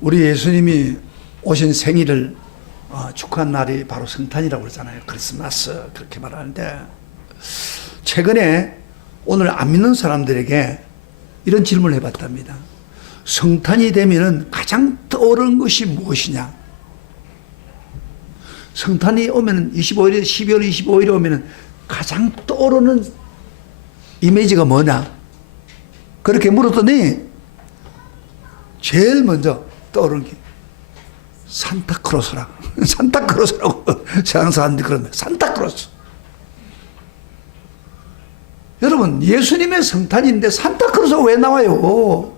우리 예수님이 오신 생일을 축하한 날이 바로 성탄이라고 그러잖아요. 크리스마스 그렇게 말하는데, 최근에 오늘 안 믿는 사람들에게 이런 질문을 해봤답니다. 성탄이 되면은 가장 떠오르는 것이 무엇이냐? 성탄이 오면은 25일에 12월 25일에 오면은 가장 떠오르는 이미지가 뭐냐? 그렇게 물었더니 제일 먼저 떠오르는 게 산타크로스라고. 산타크로스라고 세상 사람들이 그러면 산타크로스. 여러분, 예수님의 성탄인데 산타크로스가 왜 나와요?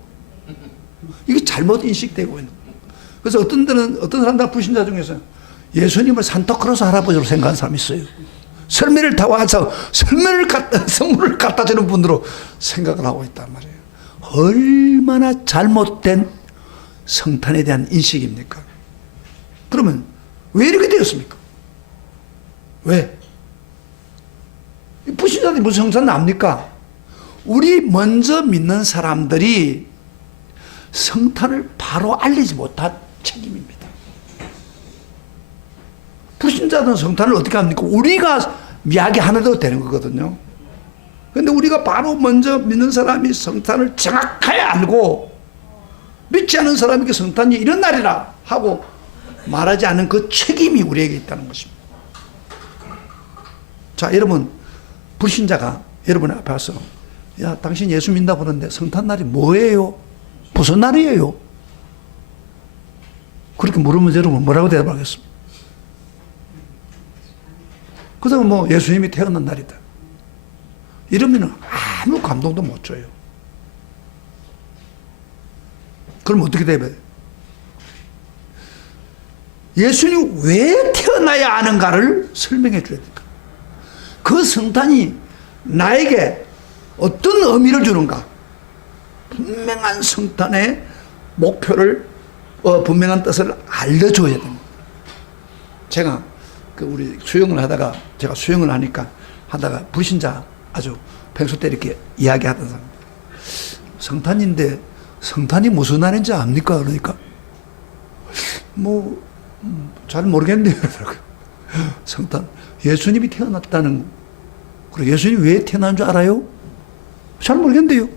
이게 잘못 인식되고 있는 거예요. 그래서 어떤 사람들 불신자 중에서 예수님을 산타크로스 할아버지로 생각하는 사람이 있어요. 설매를 타고 와서 선물을 갖다 주는 분으로 생각을 하고 있단 말이에요. 얼마나 잘못된 성탄에 대한 인식입니까? 그러면 왜 이렇게 되었습니까? 왜? 불신자들이 무슨 성탄 납니까? 우리 먼저 믿는 사람들이 성탄을 바로 알리지 못한 책임입니다. 불신자들은 성탄을 어떻게 합니까? 우리가 이야기하는 되는 거거든요. 그런데 우리가 바로 먼저 믿는 사람이 성탄을 정확하게 알고 믿지 않은 사람에게 성탄이 이런 날이라 하고 말하지 않은 그 책임이 우리에게 있다는 것입니다. 자, 여러분, 불신자가 여러분 앞에 와서, 야, 당신 예수 믿는다고 그러는데 성탄날이 뭐예요? 무슨 날이에요? 그렇게 물으면 여러분 뭐라고 대답하겠습니까? 그다음에 뭐 예수님이 태어난 날이다, 이러면 아무 감동도 못 줘요. 그럼 어떻게 대답해요? 예수님이 왜 태어나야 하는가를 설명해 줘야 될까? 그 성탄이 나에게 어떤 의미를 주는가? 분명한 성탄의 목표를, 분명한 뜻을 알려줘야 됩니다. 제가 우리 수영을 하다가, 제가 수영을 하다가 불신자 아주 평소 때 이렇게 이야기하던 사람, 성탄인데 성탄이 무슨 날인지 압니까? 그러니까 뭐 잘 모르겠네요. 성탄, 예수님이 태어났다는, 그리고 예수님이 왜 태어난 줄 알아요? 잘 모르겠는데요.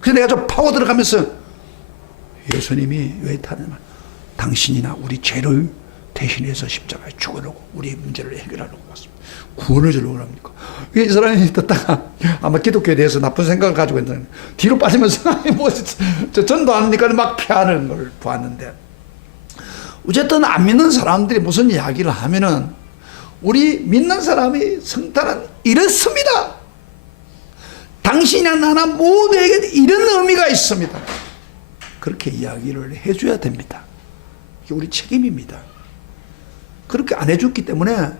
그래서 내가 좀 파고 들어가면서, 예수님이 왜 태어났나? 당신이나 우리 죄를 대신해서 십자가에 죽으려고, 우리의 문제를 해결하려고 왔습니다. 구원을 주려고 합니까? 이 사람이 듣다가 아마 기독교에 대해서 나쁜 생각을 가지고 있는, 뒤로 빠지면서 뭐 전도 안 하니까 막 피하는 걸 보았는데, 어쨌든 안 믿는 사람들이 무슨 이야기를 하면은, 우리 믿는 사람이 성탄은 이렇습니다, 당신이나 나나 모두에게 이런 의미가 있습니다, 그렇게 이야기를 해줘야 됩니다. 이게 우리 책임입니다. 그렇게 안 해줬기 때문에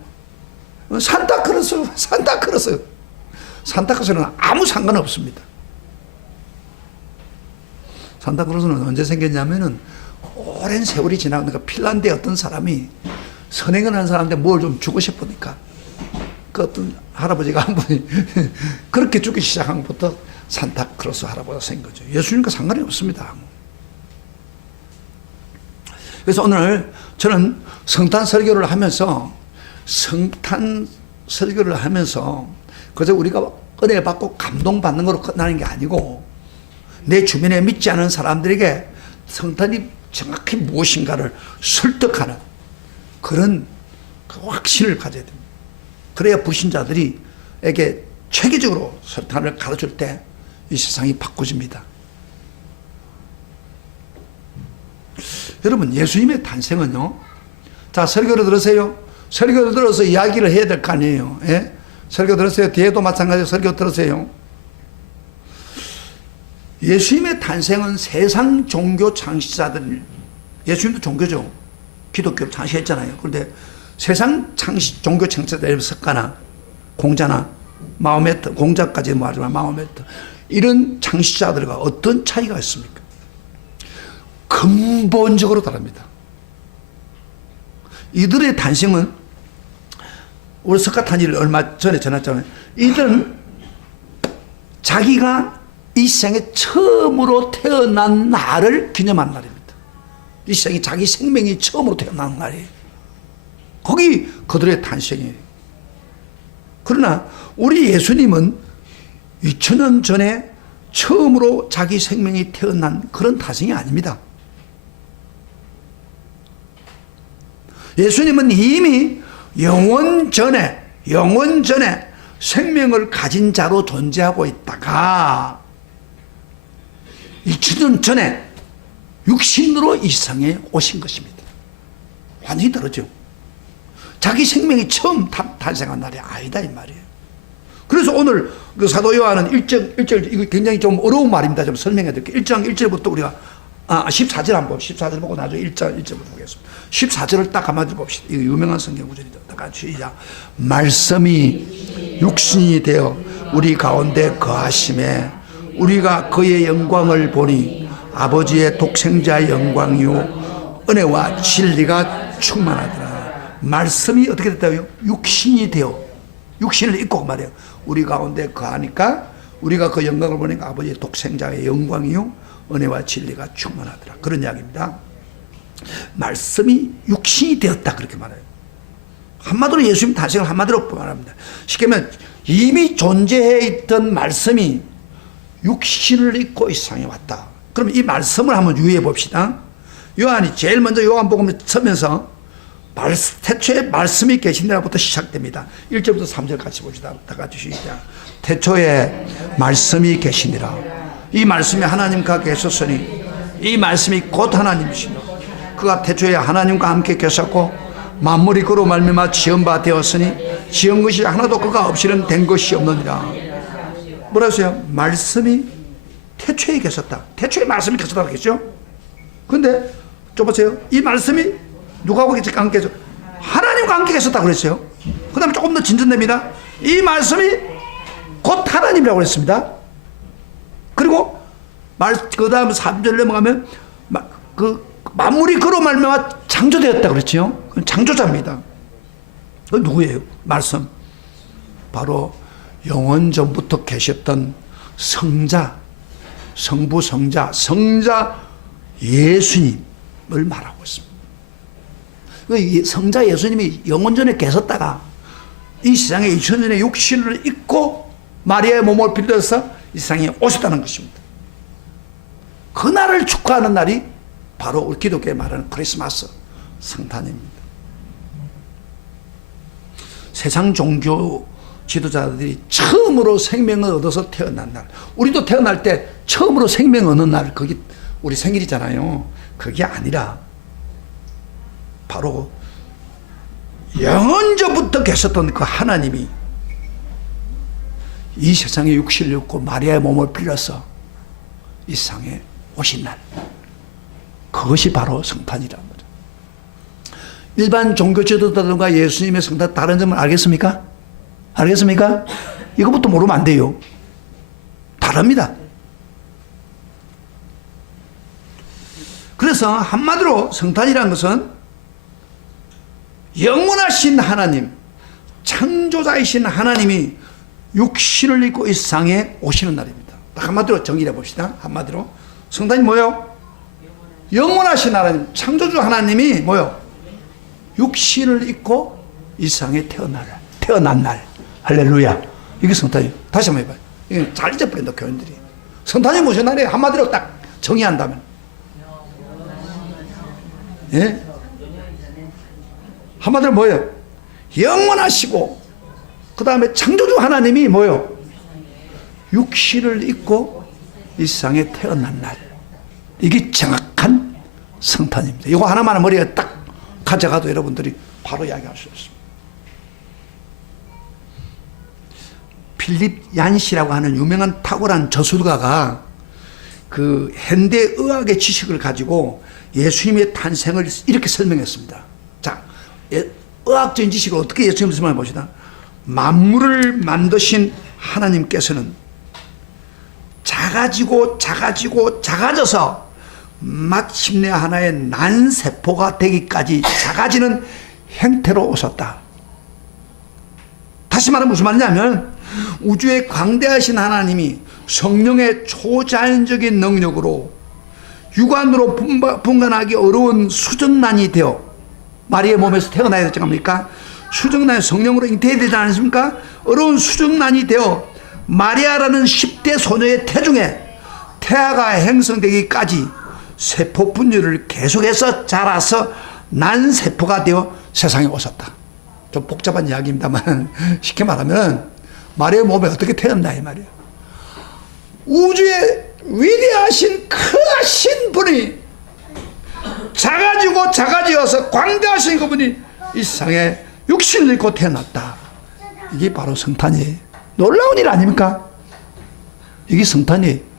산타크로스는 아무 상관없습니다. 산타크로스는 언제 생겼냐면은 오랜 세월이 지나니까 핀란드의 어떤 사람이 선행을 하는 사람한테 뭘 좀 주고 싶으니까 그 어떤 할아버지가 한 분이 그렇게 주기 시작한 것부터 산타크로스 할아버지가 생긴 거죠. 예수님과 상관이 없습니다. 그래서 오늘 저는 성탄 설교를 하면서 그저 우리가 은혜 받고 감동받는 걸로 끝나는 게 아니고, 내 주변에 믿지 않은 사람들에게 성탄이 정확히 무엇인가를 설득하는 그런 그 확신을 가져야 됩니다. 그래야 불신자들에게 체계적으로 성탄을 가르칠 때 이 세상이 바꿔집니다. 여러분, 예수님의 탄생은요, 자, 설교를 들으세요. 설교를 들어서 이야기를 해야 될 거 아니에요. 예? 설교 들으세요. 뒤에도 마찬가지로 설교 들으세요. 예수님의 탄생은 세상 종교 창시자들, 예수님도 종교죠. 기독교를 창시했잖아요. 그런데 세상 종교 창시자들, 석가나 공자나 마호메트, 공자까지 말하지만 마호메트, 이런 창시자들과 어떤 차이가 있습니까? 근본적으로 다릅니다. 이들의 탄생은, 우리 석가탄이를 얼마 전에 전했잖아요. 이들은 자기가 이 세상에 처음으로 태어난 날을 기념하는 날입니다. 이 세상에 자기 생명이 처음으로 태어난 날이에요. 거기 그들의 탄생이에요. 그러나 우리 예수님은 2000년 전에 처음으로 자기 생명이 태어난 그런 탄생이 아닙니다. 예수님은 이미 영원 전에 생명을 가진 자로 존재하고 있다가 2000년 전에 육신으로 이 세상에 오신 것입니다. 완전히 다르죠. 자기 생명이 처음 탄생한 날이 아니다 이 말이에요. 그래서 오늘 그 사도 요한은 1절 이거 굉장히 좀 어려운 말입니다. 좀 설명해 드릴게요. 1장 1절부터 우리가 14절 한번 14절 보고 나중에 1절부터 보겠습니다. 14절을 딱 한마디로 봅시다. 이거 유명한 성경 구절이죠. 다 같이 시작. 말씀이 육신이 되어 우리 가운데 거하심에 우리가 그의 영광을 보니 아버지의 독생자의 영광이요 은혜와 진리가 충만하더라. 말씀이 어떻게 됐다고요? 육신이 되어 육신을 입고 말이에요. 우리 가운데 거하니까 우리가 그 영광을 보니까 아버지의 독생자의 영광이요 은혜와 진리가 충만하더라. 그런 이야기입니다. 말씀이 육신이 되었다 그렇게 말해요. 한마디로 예수님 탄생을 한마디로 말합니다. 쉽게 말하면 이미 존재해 있던 말씀이 육신을 입고 이 세상에 왔다. 그럼 이 말씀을 한번 유의해 봅시다. 요한이 제일 먼저 요한복음에 서면서 태초에 말씀이 계신다부터 시작됩니다. 1절부터 3절 같이 봅시다. 다 같이 시작. 태초에 말씀이 계시니라. 이 말씀이 하나님과 계셨으니 이 말씀이 곧 하나님이시니 그가 태초에 하나님과 함께 계셨고 만물이 그로 말미암아 지은 바 되었으니 지은 것이 하나도 그가 없이는 된 것이 없느니라. 뭐라 했어요? 말씀이 태초에 계셨다. 태초에 말씀이 계셨다고 했죠. 근데 좀 보세요. 이 말씀이 누구하고 함께 계셨? 하나님과 함께 계셨다고 그랬어요. 그 다음에 조금 더 진전됩니다. 이 말씀이 곧 하나님이라고 그랬습니다. 그리고 그 다음 3절 넘어가면 그 만물이 그로 말미암아 창조되었다고 그랬죠. 창조자입니다. 그 누구예요? 말씀. 바로 영원 전부터 계셨던 성자, 성부 성자 예수님을 말하고 있습니다. 성자 예수님이 영원 전에 계셨다가 이 세상에 2000년의 육신을 입고 마리아의 몸을 빌려서 이 세상에 오셨다는 것입니다. 그날을 축하하는 날이 바로 우리 기독교에 말하는 크리스마스 성탄입니다. 세상 종교 지도자들이 처음으로 생명을 얻어서 태어난 날, 우리도 태어날 때 처음으로 생명 얻는 날, 그게 우리 생일이잖아요. 그게 아니라 바로 영원전부터 계셨던 그 하나님이 이 세상에 육신을 입고 마리아의 몸을 빌려서 이 세상에 오신 날, 그것이 바로 성탄이란 말이에요. 일반 종교 지도자들과 예수님의 성탄 다른 점을 알겠습니까? 알겠습니까? 이것부터 모르면 안 돼요. 다릅니다. 그래서 한마디로 성탄이라는 것은 영원하신 하나님, 창조자이신 하나님이 육신을 입고 이 세상에 오시는 날입니다. 한마디로 정의해 봅시다. 한마디로 성탄이 뭐요? 영원하신 하나님, 창조주 하나님이 뭐요? 육신을 입고 이 세상에 태어난 날. 할렐루야. 이게 성탄이에요. 다시 한번 해봐요. 이게 잘 잊어버린다 교인들이. 성탄이 무슨 날이에요? 한마디로 딱 정의한다면. 예? 한마디로 뭐예요? 영원하시고 그 다음에 창조주 하나님이 뭐예요? 육신을 입고 이 세상에 태어난 날. 이게 정확한 성탄입니다. 이거 하나만 머리에 딱 가져가도 여러분들이 바로 이야기할 수 있습니다. 필립 얀시라고 하는 유명한 탁월한 저술가가 그 현대 의학의 지식을 가지고 예수님의 탄생을 이렇게 설명했습니다. 자, 의학적인 지식을 어떻게 예수님을 설명해 봅시다. 만물을 만드신 하나님께서는 작아져서 마침내 하나의 난세포가 되기까지 작아지는 형태로 오셨다. 다시 말하면 무슨 말이냐면 우주의 광대하신 하나님이 성령의 초자연적인 능력으로 육안으로 분간하기 어려운 수정란이 되어 마리아의 몸에서 태어나야 되지 않습니까? 수정란이 성령으로 잉태해야 되지 않습니까? 어려운 수정란이 되어 마리아라는 10대 소녀의 태중에 태아가 행성되기까지 세포 분열을 계속해서 자라서 난 세포가 되어 세상에 오셨다. 좀 복잡한 이야기입니다만 쉽게 말하면 마리아의 몸에 어떻게 태어났나 이 말이에요. 우주의 위대하신 크신 분이 작아지고 작아지어서 광대하신 그분이 이 세상에 육신을 입고 태어났다. 이게 바로 성탄이에요. 놀라운 일 아닙니까? 이게 성탄이에요.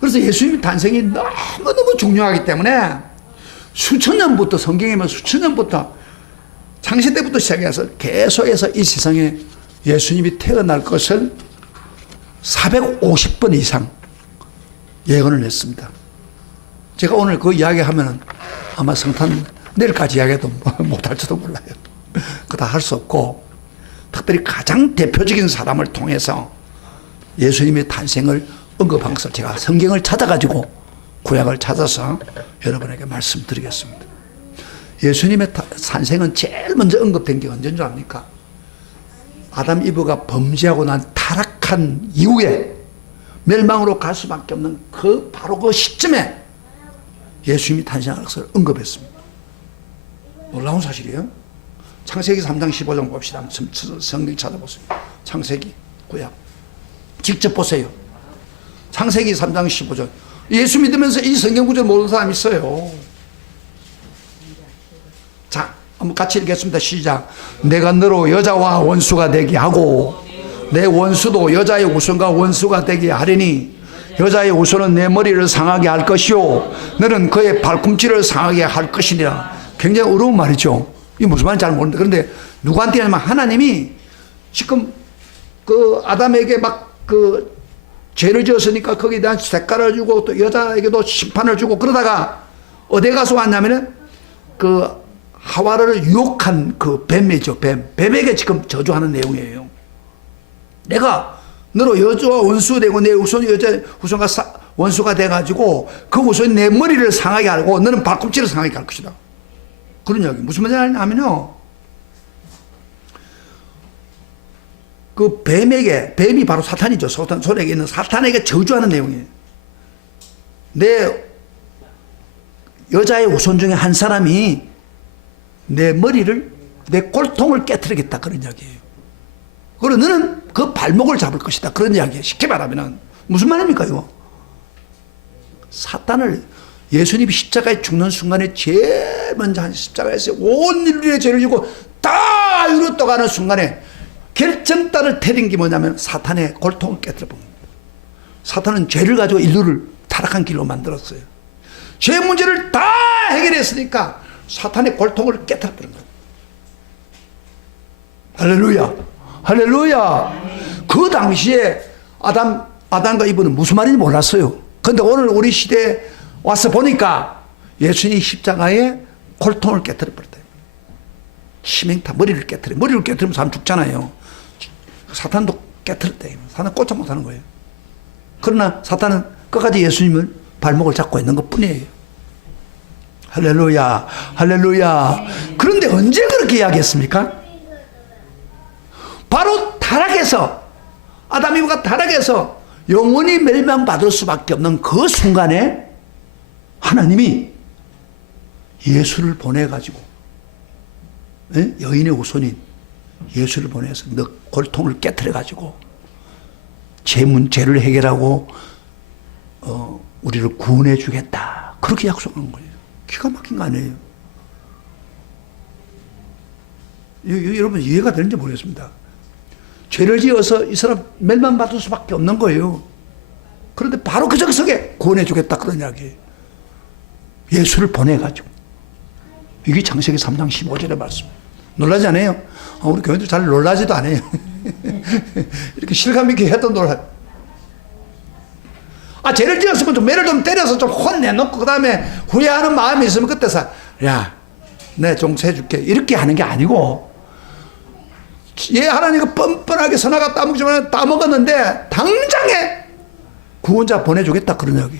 그래서 예수님의 탄생이 너무너무 중요하기 때문에 수천 년부터 성경에 보면 수천 년부터 창세 때부터 시작해서 계속해서 이 세상에 예수님이 태어날 것을 450번 이상 예언을 했습니다. 제가 오늘 그 이야기하면 아마 성탄 내일까지 이야기해도 못할지도 몰라요. 그거 다 할 수 없고 특별히 가장 대표적인 사람을 통해서 예수님의 탄생을 언급한 것을 제가 성경을 찾아가지고 구약을 찾아서 여러분에게 말씀드리겠습니다. 예수님의 탄생은 제일 먼저 언급된 게 언제인 줄 압니까? 아담 이브가 범죄하고 난 타락한 이후에 멸망으로 갈 수밖에 없는 바로 그 시점에 예수님이 탄생할 것을 언급했습니다. 놀라운 사실이에요. 창세기 3장 15장 봅시다. 성경 찾아보세요. 창세기 구약 직접 보세요. 창세기 3장 15절. 예수 믿으면서 이 성경 구절 모르는 사람 있어요. 자, 한번 같이 읽겠습니다. 시작. 내가 너로 여자와 원수가 되게 하고 내 원수도 여자의 우선과 원수가 되게 하리니 여자의 우선은 내 머리를 상하게 할 것이요 너는 그의 발꿈치를 상하게 할 것이니라. 굉장히 어려운 말이죠. 이게 무슨 말인지 잘 모르는데, 그런데 누구한테 하냐면 하나님이 지금 그 아담에게 막 그 죄를 지었으니까 거기에 대한 색깔을 주고 또 여자에게도 심판을 주고 그러다가 어디 가서 왔냐면은 그 하와를 유혹한 그 뱀이죠. 뱀에게 지금 저주하는 내용이에요. 내가 너로 여자와 원수 되고 내 우선 여자 후손과 원수가 돼가지고 그 우선이 내 머리를 상하게 하고 너는 발꿈치를 상하게 할 것이다. 그런 이야기. 무슨 말이냐 하면요, 그 뱀이 바로 사탄이죠. 손에게 있는 사탄에게 저주하는 내용이에요. 내 여자의 우손 중에 한 사람이 내 머리를, 내 골통을 깨트리겠다. 그런 이야기예요. 그리고 너는 그 발목을 잡을 것이다. 그런 이야기예요. 쉽게 말하면 무슨 말입니까 이거? 사탄을 예수님이 십자가에 죽는 순간에 제일 먼저 한 십자가에서 온 인류의 죄를 지고 다 이루었다 가는 순간에 결정타를 때린 게 뭐냐면 사탄의 골통을 깨뜨려 봅니다. 사탄은 죄를 가지고 인류를 타락한 길로 만들었어요. 죄 문제를 다 해결했으니까 사탄의 골통을 깨뜨려 버린 거예요. 할렐루야. 할렐루야. 그 당시에 아담과 이브는 무슨 말인지 몰랐어요. 그런데 오늘 우리 시대에 와서 보니까 예수님이 십자가에 골통을 깨뜨려 버렸다. 치명타, 머리를 깨뜨리면 사람 죽잖아요. 사탄도 깨뜨렸다. 사탄은 꽂지 못하는 거예요. 그러나 사탄은 끝까지 예수님을 발목을 잡고 있는 것 뿐이에요. 할렐루야. 할렐루야. 그런데 언제 그렇게 이야기했습니까? 바로 타락해서, 아담 이브가 타락해서 영원히 멸망받을 수밖에 없는 그 순간에 하나님이 예수를 보내가지고, 여인의 우선인 예수를 보내서 너 골통을 깨뜨려가지고 죄를 해결하고 우리를 구원해 주겠다. 그렇게 약속한 거예요. 기가 막힌 거 아니에요. 여러분 이해가 되는지 모르겠습니다. 죄를 지어서 이 사람 멸망받을 수밖에 없는 거예요. 그런데 바로 그 적석에 구원해 주겠다. 그런 이야기예요. 예수를 보내가지고. 이게 창세기 3장 15절의 말씀. 놀라지 않아요? 우리 교인들 잘 놀라지도 않아요. 이렇게 실감 있게 해도 놀라요. 죄를 지었으면 좀 매를 좀 때려서 좀 혼내놓고 그 다음에 후회하는 마음이 있으면 그때서 야, 내 종세해줄게 이렇게 하는 게 아니고 예, 하나님이 뻔뻔하게 선악과 따먹지만 따먹었는데 당장에 구원자 보내주겠다 그런 얘기.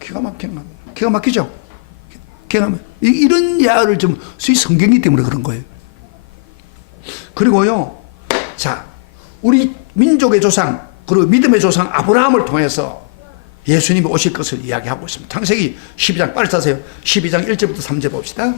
기가 막힌 겁니다. 기가 막히죠? 기가 막 이런 이야기를 좀 성경이기 때문에 그런 거예요. 그리고요, 자, 우리 민족의 조상, 그리고 믿음의 조상 아브라함을 통해서 예수님이 오실 것을 이야기하고 있습니다. 창세기 12장, 빨리 타세요. 12장 1절부터 3절 봅시다.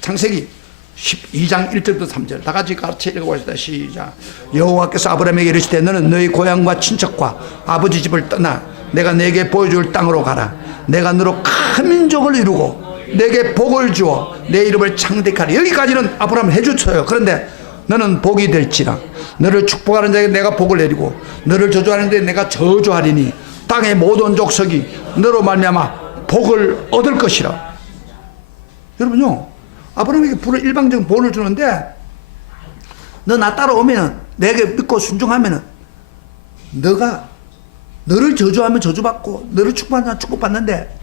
창세기 12장 1절부터 3절 다 같이 같이 읽어봅시다. 시작. 여호와께서 아브라함에게 이르시되 너는 너희 고향과 친척과 아버지 집을 떠나 내가 네게 보여줄 땅으로 가라. 내가 너로 큰 민족을 이루고 내게 복을 주어 내 이름을 창대하리. 여기까지는 아브라함을 해줬어요. 그런데 너는 복이 될지라. 너를 축복하는 자에게 내가 복을 내리고 너를 저주하는 데 내가 저주하리니 땅의 모든 족속이 너로 말미암아 복을 얻을 것이라. 여러분요, 아브라함에게 일방적인 복을 주는데 너 나 따라오면 내게 믿고 순종하면 너를 저주하면 저주받고 너를 축복하면 축복받는데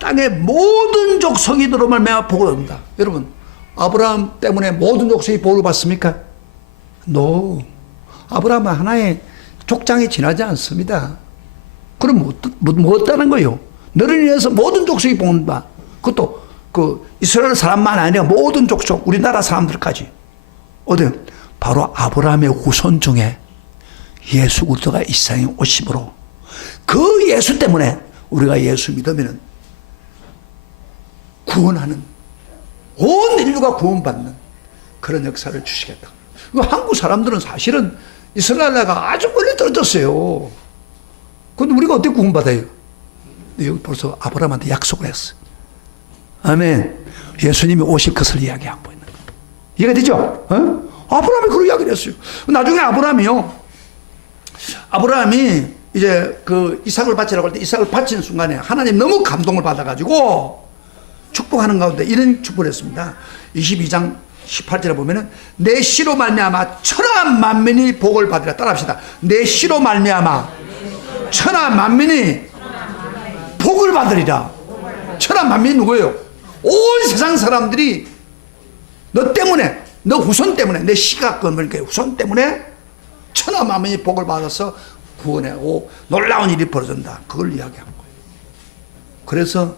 땅의 모든 족속이 너로 말미암아 복을 얻는다. 여러분, 아브라함 때문에 모든 족속이 복을 받습니까? No. 아브라함은 하나의 족장에 지나지 않습니다. 그럼 뭐 어떠는 거예요? 너를 인해서 모든 족속이 복을 받는다. 그것도 그 이스라엘 사람만 아니라 모든 족속, 우리나라 사람들까지. 어디? 바로 아브라함의 후손 중에 예수 그리스도가 이 세상에 오심으로 그 예수 때문에 우리가 예수 믿으면 구원하는, 온 인류가 구원받는 그런 역사를 주시겠다. 한국 사람들은 사실은 이스라엘 나라가 아주 멀리 떨어졌어요. 그런데 우리가 어떻게 구원받아요? 여기 벌써 아브라함한테 약속을 했어요. 아멘. 예수님이 오실 것을 이야기하고 있는 거예요. 이해가 되죠? 아브라함이 그런 이야기를 했어요. 나중에 아브라함이 이제 그 이삭을 바치라고 할 때 이삭을 바치는 순간에 하나님 너무 감동을 받아가지고 축복하는 가운데 이런 축복을 했습니다. 22장 18절에 보면은 내 씨로 말미암아 천하 만민이 복을 받으리라. 따라합시다. 내 씨로 말미암아 천하 만민이 복을 받으리라. 천하 만민이 누구예요? 온 세상 사람들이 너 때문에, 너 후손 때문에, 내 씨가 그러니까 후손 때문에 천하 만민이 복을 받아서 구원하고 놀라운 일이 벌어진다. 그걸 이야기한 거예요. 그래서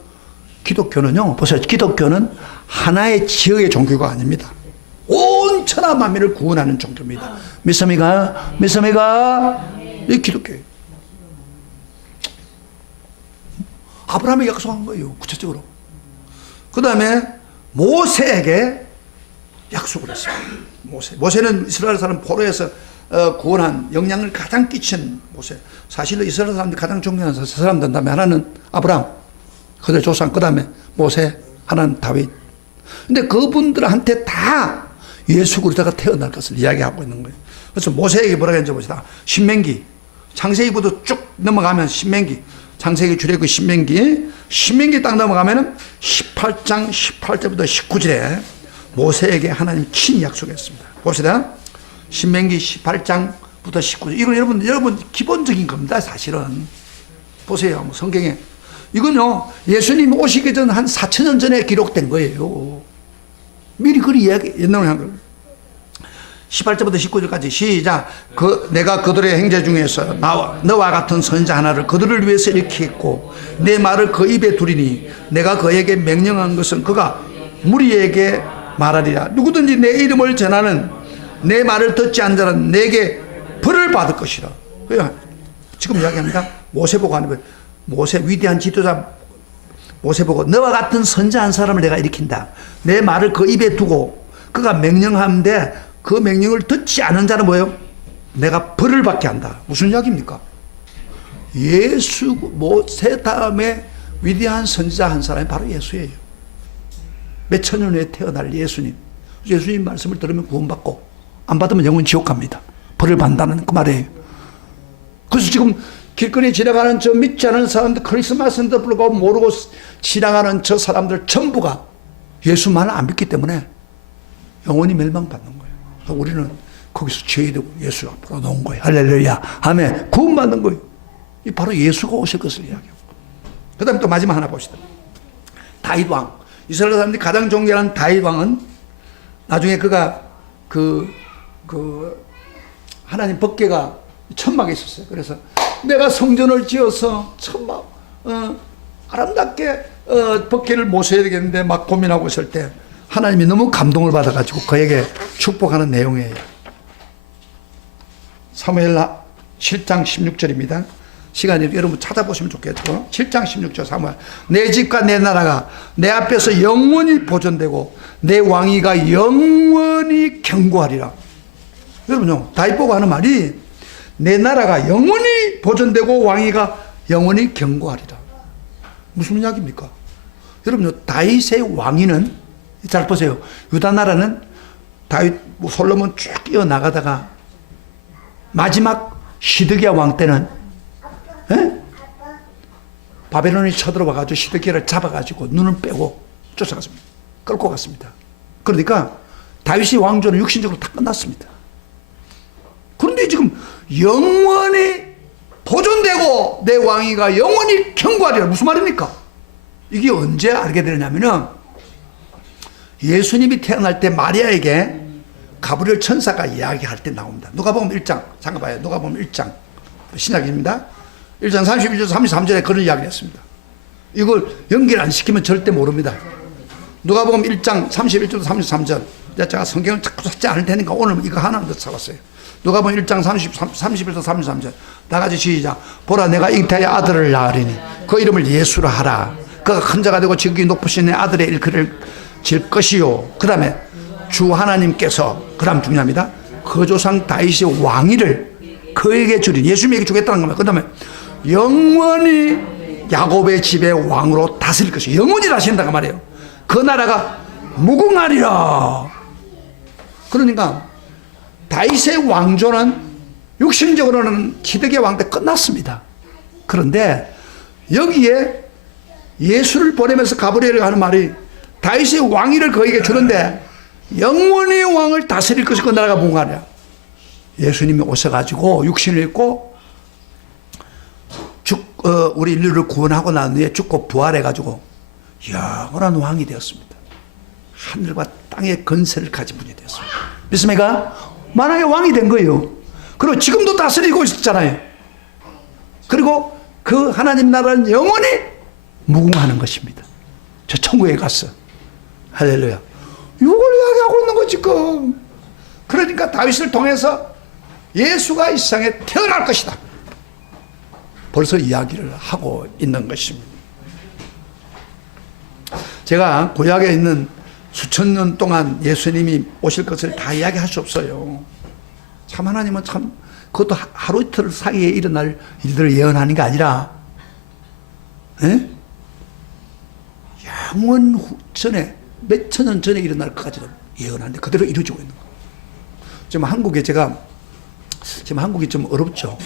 기독교는요, 보세요. 기독교는 하나의 지역의 종교가 아닙니다. 온 천하 만민을 구원하는 종교입니다. 믿습니까? 믿습니까? 이 기독교예요. 아브라함이 약속한 거예요. 구체적으로. 그 다음에 모세에게 약속을 했어요. 모세는 이스라엘 사람 포로에서 구원한 영향을 가장 끼친 모세. 사실은 이스라엘 사람들이 가장 존경하는 사람들 다음에 하나는 아브라함, 그들 조상, 그 다음에 모세, 하나는 다윗. 근데 그분들한테 다 예수 그리스도가 태어날 것을 이야기하고 있는 거예요. 그래서 모세에게 뭐라고 했는지 봅시다. 신명기, 창세기부터 쭉 넘어가면 신명기, 창세기 출애굽 신명기 딱 넘어가면은 18장 18절부터 19절에 모세에게 하나님 친히 약속했습니다. 봅시다. 신명기 18장부터 19절. 이건 여러분 기본적인 겁니다. 사실은 보세요. 성경에 이건요, 예수님 오시기 전 한 4,000년 전에 기록된 거예요. 미리 그리 이야기, 옛날에 한 거예요. 18절부터 19절까지 시작. 내가 그들의 행제 중에서 너와 같은 선지자 하나를 그들을 위해서 일으키겠고 내 말을 그 입에 두리니 내가 그에게 명령한 것은 그가 무리에게 말하리라. 누구든지 내 이름을 전하는 내 말을 듣지 않는 자는 내게 벌을 받을 것이라. 지금 이야기합니다. 모세 보고 하는 거예요. 모세, 위대한 지도자 모세 보고 너와 같은 선지자 한 사람을 내가 일으킨다. 내 말을 그 입에 두고 그가 명령하는데 그 명령을 듣지 않은 자는 뭐예요? 내가 벌을 받게 한다. 무슨 이야기입니까? 모세 다음에 위대한 선지자 한 사람이 바로 예수예요. 몇천 년 후에 태어날 예수님. 예수님 말씀을 들으면 구원받고 안 받으면 영원 지옥 갑니다. 벌을 받는다는 그 말이에요. 그래서 지금 길거리 지나가는 저 믿지 않은 사람들, 크리스마스인데도 불구하고 모르고 지나가는 저 사람들 전부가 예수만을 안 믿기 때문에 영원히 멸망받는 거예요. 우리는 거기서 죄인되고 예수 앞으로 놓은 거예요. 할렐루야. 아멘. 구원받는 거예요. 이 바로 예수가 오실 것을 이야기하고. 그 다음에 또 마지막 하나 봅시다. 다윗 왕. 이스라엘 사람들이 가장 존경하는 다윗 왕은 나중에 그가 하나님 법궤가 천막에 있었어요. 그래서 내가 성전을 지어서 천막, 아름답게, 법궤를 모셔야 되겠는데 막 고민하고 있을 때 하나님이 너무 감동을 받아가지고 그에게 축복하는 내용이에요. 사무엘 7장 16절입니다. 시간이 여러분 찾아보시면 좋겠죠. 7장 16절 사무엘. 내 집과 내 나라가 내 앞에서 영원히 보존되고 내 왕위가 영원히 견고하리라. 여러분요, 다윗 보고 하는 말이 내 나라가 영원히 보존되고 왕위가 영원히 견고하리라. 무슨 이야기입니까? 여러분요, 다윗의 왕위는 잘 보세요. 유다 나라는 다윗, 솔로몬 쭉 이어나가다가 마지막 시드기야 왕 때는 바벨론이 쳐들어와가지고 시드기야를 잡아가지고 눈을 빼고 쫓아갔습니다. 끌고 갔습니다. 그러니까 다윗의 왕조는 육신적으로 다 끝났습니다. 그런데 지금 영원히 보존되고 내 왕위가 영원히 견고하리라. 무슨 말입니까? 이게 언제 알게 되냐면은 예수님이 태어날 때 마리아에게 가브리엘 천사가 이야기할 때 나옵니다. 누가복음 1장 잠깐 봐요. 누가복음 1장 신약입니다. 1장 31절 33절에 그런 이야기를 했습니다. 이걸 연결 안 시키면 절대 모릅니다. 누가복음 1장 31절 33절. 제가 성경을 자꾸 찾지 않을 테니까 오늘 이거 하나만 더 찾았어요. 누가복음 1장 31절 33절. 다 같이 시작. 보라 내가 잉태의 아들을 낳으리니 그 이름을 예수라 하라. 그가 큰 자가 되고 지극히 높으신 내 아들의 일컬을 질 것이요. 그 다음에 주 하나님께서, 그 다음 중요합니다. 그 조상 다윗의 왕위를 그에게 주리니, 예수님에게 주겠다는 겁니다. 그 다음에 영원히 야곱의 집의 왕으로 다스릴 것이요. 영원히 다스린다고 말이에요. 그 나라가 무궁하리라. 그러니까 다윗의 왕조는 육신적으로는 시드기야 왕 때 끝났습니다. 그런데 여기에 예수를 보내면서 가브리엘이 하는 말이 다윗의 왕위를 그에게 주는데 영원히 왕을 다스릴 것이 그 나라가 무궁하리라. 예수님이 오셔가지고 육신을 입고 우리 인류를 구원하고 난 후에 죽고 부활해가지고 영원한 왕이 되었습니다. 하늘과 땅의 건세를 가진 분이 되었습니다. 믿습니까? 만약에 왕이 된 거예요. 그리고 지금도 다스리고 있었잖아요. 그리고 그 하나님 나라는 영원히 무궁하는 것입니다. 저 천국에 갔어. 할렐루야. 이걸 이야기하고 있는 거 지금. 그러니까 다윗을 통해서 예수가 이 세상에 태어날 것이다. 벌써 이야기를 하고 있는 것입니다. 제가 구약에 있는 수천 년 동안 예수님이 오실 것을 다 이야기할 수 없어요. 참 하나님은 참 그것도 하루 이틀 사이에 일어날 일들을 예언하는 게 아니라 영원 전에 몇천 년 전에 일어날 것까지도 예언하는데 그대로 이루어지고 있는 거예요. 지금 한국에 지금 한국이 좀 어렵죠.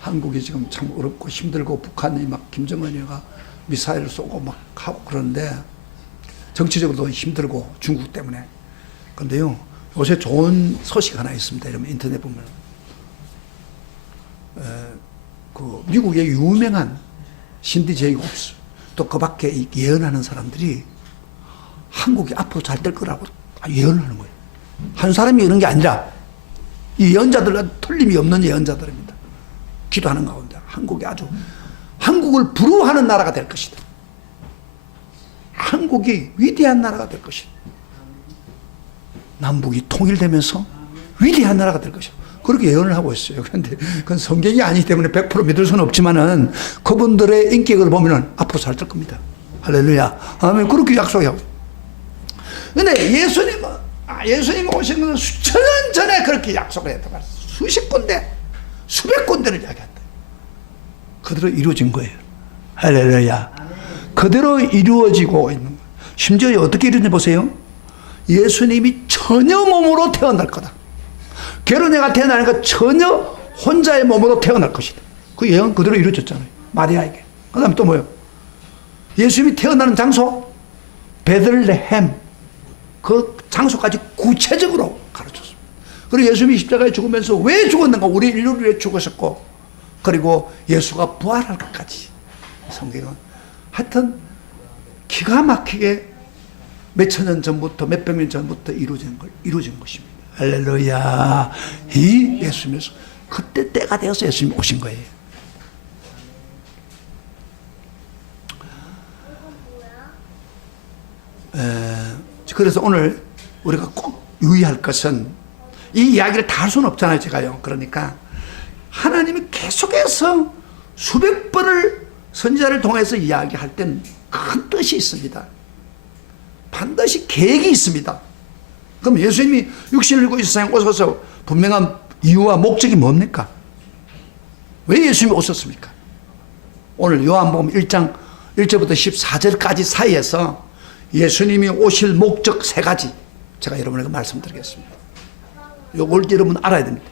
한국이 지금 참 어렵고 힘들고 북한이 막 김정은이가 미사일을 쏘고 막 하고 그러는데 정치적으로도 힘들고 중국 때문에. 그런데요, 요새 좋은 소식 하나 있습니다. 이러면 인터넷 보면 그 미국의 유명한 신디 제이콥스 또 그 밖에 예언하는 사람들이 한국이 앞으로 잘 될 거라고 예언을 하는 거예요. 한 사람이 이런 게 아니라 이 예언자들은 틀림이 없는 예언자들입니다. 기도하는 가운데 한국이 아주 한국을 부러워하는 나라가 될 것이다. 한국이 위대한 나라가 될 것이다. 남북이 통일되면서 위대한 나라가 될 것이다. 그렇게 예언을 하고 있어요. 그런데 그건 성경이 아니기 때문에 100% 믿을 수는 없지만은 그분들의 인격을 보면은 앞으로 잘 될 겁니다. 할렐루야. 아멘. 그렇게 약속하고. 근데 예수님 오신 것은 수천 년 전에 그렇게 약속을 했단 말이에요. 수십 군데, 수백 군데를 이야기했다. 그대로 이루어진 거예요. 할렐루야. 그대로 이루어지고 있는 거예요. 심지어 어떻게 이루어지는지 보세요. 예수님이 처녀 몸으로 태어날 거다. 게르네가 태어나니까 처녀 혼자의 몸으로 태어날 것이다. 그 예언 그대로 이루어졌잖아요. 마리아에게. 그 다음에 또 뭐예요? 예수님이 태어나는 장소 베들레헴. 그 장소까지 구체적으로 가르쳤습니다. 그리고 예수님이 십자가에 죽으면서 왜 죽었는가? 우리 인류를 위해 죽으셨고, 그리고 예수가 부활할 것까지. 성경은 하여튼 기가 막히게 몇천 년 전부터 몇백 년 전부터 이루어진 것입니다. 할렐루야. 이 예수님이 그때 때가 되어서 예수님이 오신 거예요. 그래서 오늘 우리가 꼭 유의할 것은 이 이야기를 다 할 수는 없잖아요, 제가요. 그러니까 하나님이 계속해서 수백 번을 선지자를 통해서 이야기할 땐 큰 뜻이 있습니다. 반드시 계획이 있습니다. 그럼 예수님이 육신을 입고 이 세상에 오셔서 분명한 이유와 목적이 뭡니까? 왜 예수님이 오셨습니까? 오늘 요한복음 1장 1절부터 14절까지 사이에서 예수님이 오실 목적 세 가지 제가 여러분에게 말씀드리겠습니다. 요걸 여러분 알아야 됩니다.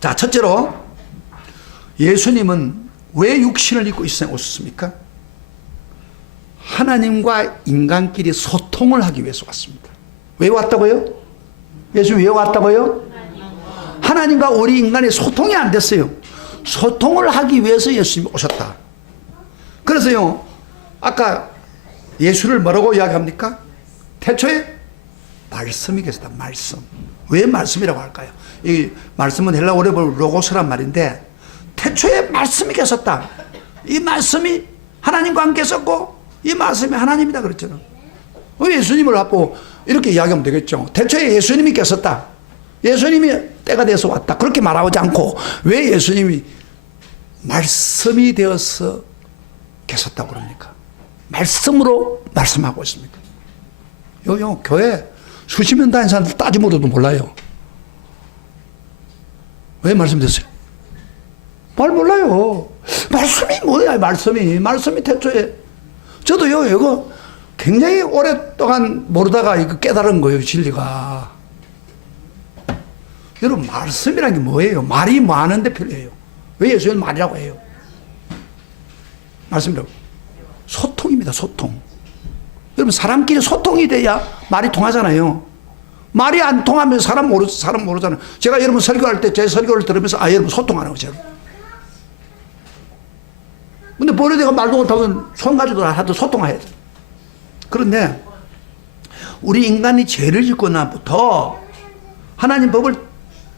자, 첫째로 예수님은 왜 육신을 입고 이 세상에 오셨습니까? 하나님과 인간끼리 소통을 하기 위해서 왔습니다. 왜 왔다고요? 예수 왜 왔다고요? 하나님과 우리 인간의 소통이 안 됐어요. 소통을 하기 위해서 예수님이 오셨다. 그래서요, 아까 예수를 뭐라고 이야기합니까? 태초에 말씀이 계셨다. 말씀. 왜 말씀이라고 할까요? 이 말씀은 헬라어로 로고스란 말인데, 태초에 말씀이 계셨다. 이 말씀이 하나님과 함께 있었고 이 말씀이 하나님이다 그랬잖아요. 예수님을 갖고 이렇게 이야기하면 되겠죠. 태초에 예수님이 계셨다. 예수님이 때가 돼서 왔다. 그렇게 말하지 않고 왜 예수님이 말씀이 되어서 계셨다고 그럽니까? 말씀으로 말씀하고 있습니까? 요 교회 수십 년 다닌 사람들 따지고도 몰라요. 왜 말씀 됐어요? 말 몰라요. 말씀이 뭐야? 말씀이 태초에 저도요 이거 굉장히 오랫동안 모르다가 이거 깨달은 거예요. 진리가. 여러분 말씀이라는 게 뭐예요? 말이 많은데 필요해요. 왜 예수님은 말이라고 해요? 말씀이라고. 소통입니다. 소통. 여러분 사람끼리 소통이 돼야 말이 통하잖아요. 말이 안 통하면 사람 모르잖아요. 제가 여러분 설교할 때 제 설교를 들으면서 여러분 소통하는 거죠. 근데 보내다가 말도 못하면 손 가지고 하도 소통해야 돼. 그런데 우리 인간이 죄를 짓고 나부터 하나님 법을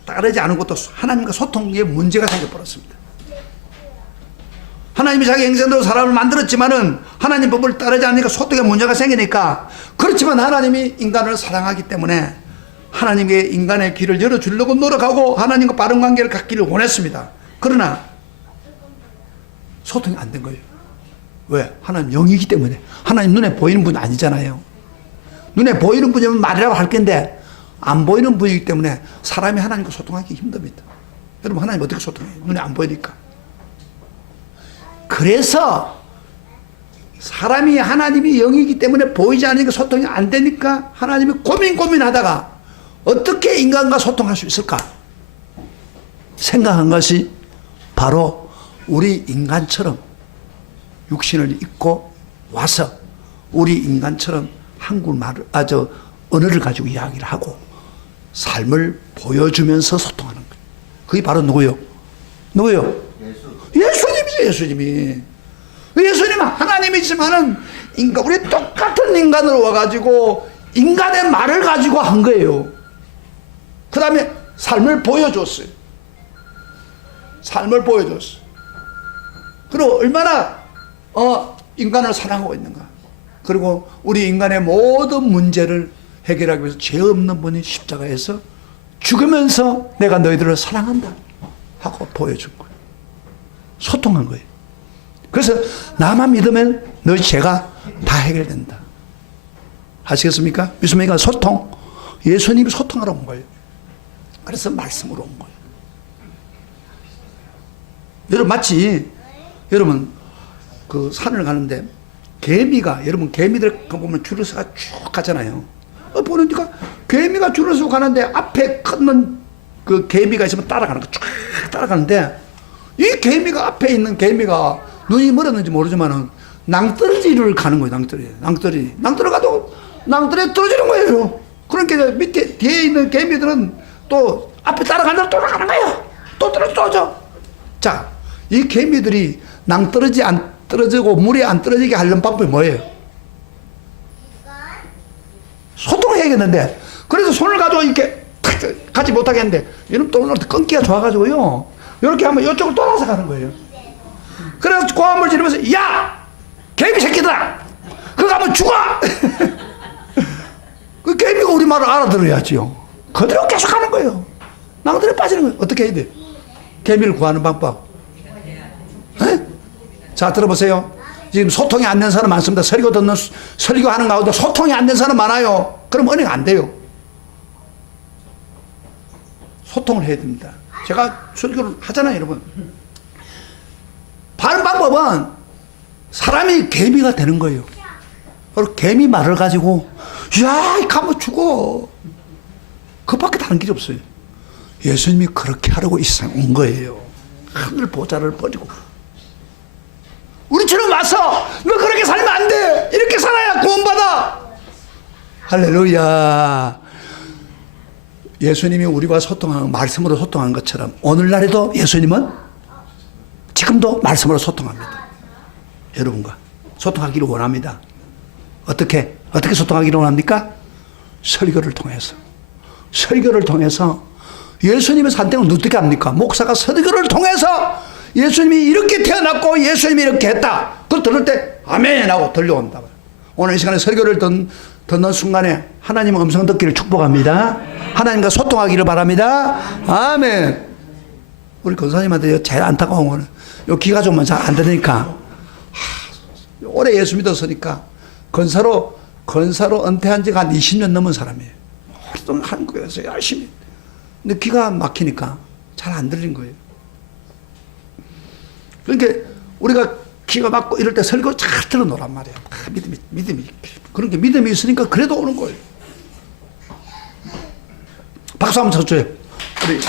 따르지 않은 것도 하나님과 소통에 문제가 생겨버렸습니다. 하나님이 자기 형상대로 사람을 만들었지만은 하나님 법을 따르지 않으니까 소통에 문제가 생기니까, 그렇지만 하나님이 인간을 사랑하기 때문에 하나님께 인간의 길을 열어주려고 노력하고 하나님과 바른 관계를 갖기를 원했습니다. 그러나 소통이 안 된 거예요. 왜? 하나님 영이기 때문에. 하나님 눈에 보이는 분이 아니잖아요. 눈에 보이는 분이면 말이라고 할 건데 안 보이는 분이기 때문에 사람이 하나님과 소통하기 힘듭니다. 여러분 하나님 어떻게 소통해요? 눈에 안 보이니까. 그래서 사람이 하나님이 영이기 때문에 보이지 않으니까 소통이 안 되니까 하나님이 고민하다가 어떻게 인간과 소통할 수 있을까 생각한 것이 바로 우리 인간처럼 육신을 입고 와서 우리 인간처럼 한국말을 언어를 가지고 이야기를 하고 삶을 보여주면서 소통하는 거예요. 그게 바로 누구요? 예수님이죠. 예수님은 하나님이지만은 우리 똑같은 인간으로 와가지고 인간의 말을 가지고 한 거예요. 그 다음에 삶을 보여줬어요. 그리고 얼마나 인간을 사랑하고 있는가. 그리고 우리 인간의 모든 문제를 해결하기 위해서 죄 없는 분이 십자가에서 죽으면서 내가 너희들을 사랑한다 하고 보여준 거예요. 소통한 거예요. 그래서 나만 믿으면 너희 죄가 다 해결된다. 아시겠습니까? 믿습니까? 소통. 예수님이 소통하러 온 거예요. 그래서 말씀으로 온 거예요. 여러분 마치 여러분 그 산을 가는데 개미가, 여러분 개미들 보면 줄을 서가 쭉 가잖아요. 보니까 개미가 줄을 서고 가는데 앞에 큰 그 개미가 있으면 따라가는 거, 쭉 따라가는데 이 개미가 앞에 있는 개미가 눈이 멀었는지 모르지만은 낭떠러지를 가는 거예요. 낭떠러지 가도 낭떠러지에 떨어지는 거예요. 그러니까 밑에 뒤에 있는 개미들은 또 앞에 따라가는 대로 돌아가는 거예요. 또 떨어져. 자, 이 개미들이 낭떠러지 안 떨어지고 물에 안 떨어지게 하려는 방법이 뭐예요? 소통을 해야겠는데 그래서 손을 가지고 이렇게 가지 못하게 했는데 이놈 또 오늘 끊기가 좋아가지고요. 이렇게 하면 이쪽으로 돌아서 가는 거예요. 그래서 고함을 지르면서 야! 개미 새끼들아! 그거 가면 죽어! 그 개미가 우리 말을 알아들어야지요. 그대로 계속 가는 거예요. 낭들에 빠지는 거예요. 어떻게 해야 돼? 개미를 구하는 방법. 에? 자, 들어보세요. 지금 소통이 안 된 사람 많습니다. 설교하는 가운데 소통이 안 된 사람 많아요. 그럼 은혜가 안 돼요. 소통을 해야 됩니다. 제가 설교를 하잖아요, 여러분. 바른 방법은 사람이 개미가 되는 거예요. 그리고 개미 말을 가지고, 야, 이 가면 죽어. 그밖에 다른 길이 없어요. 예수님이 그렇게 하려고 이 세상 온 거예요. 하늘 보좌를 버리고. 우리처럼 와서, 너 그렇게 살면 안 돼. 이렇게 살아야 구원받아. 할렐루야. 예수님이 우리와 소통하는, 말씀으로 소통한 것처럼 오늘날에도 예수님은 지금도 말씀으로 소통합니다. 여러분과 소통하기를 원합니다. 어떻게 소통하기를 원합니까? 설교를 통해서. 설교를 통해서 예수님의 산택은 어떻게 합니까? 목사가 설교를 통해서 예수님이 이렇게 태어났고 예수님이 이렇게 했다. 그걸 들을 때 아멘 하고 들려온다. 오늘 이 시간에 설교를 듣는 순간에 하나님 음성 듣기를 축복합니다. 하나님과 소통하기를 바랍니다. 아멘. 우리 권사님한테 제일 안타까운 거는 요 귀가 좀 잘 안 들으니까 오래 예수 믿었으니까 권사로 은퇴한 지가 한 20년 넘은 사람이에요. 오랫동안 한국에서 열심히. 근데 귀가 막히니까 잘 안 들린 거예요. 그러니까 우리가 귀가 막고 이럴 때 설교 잘 들어놓으란 말이에요. 믿음이. 그런 게 믿음이 있으니까 그래도 오는 거예요. 박수 한번 쳐줘요. 우리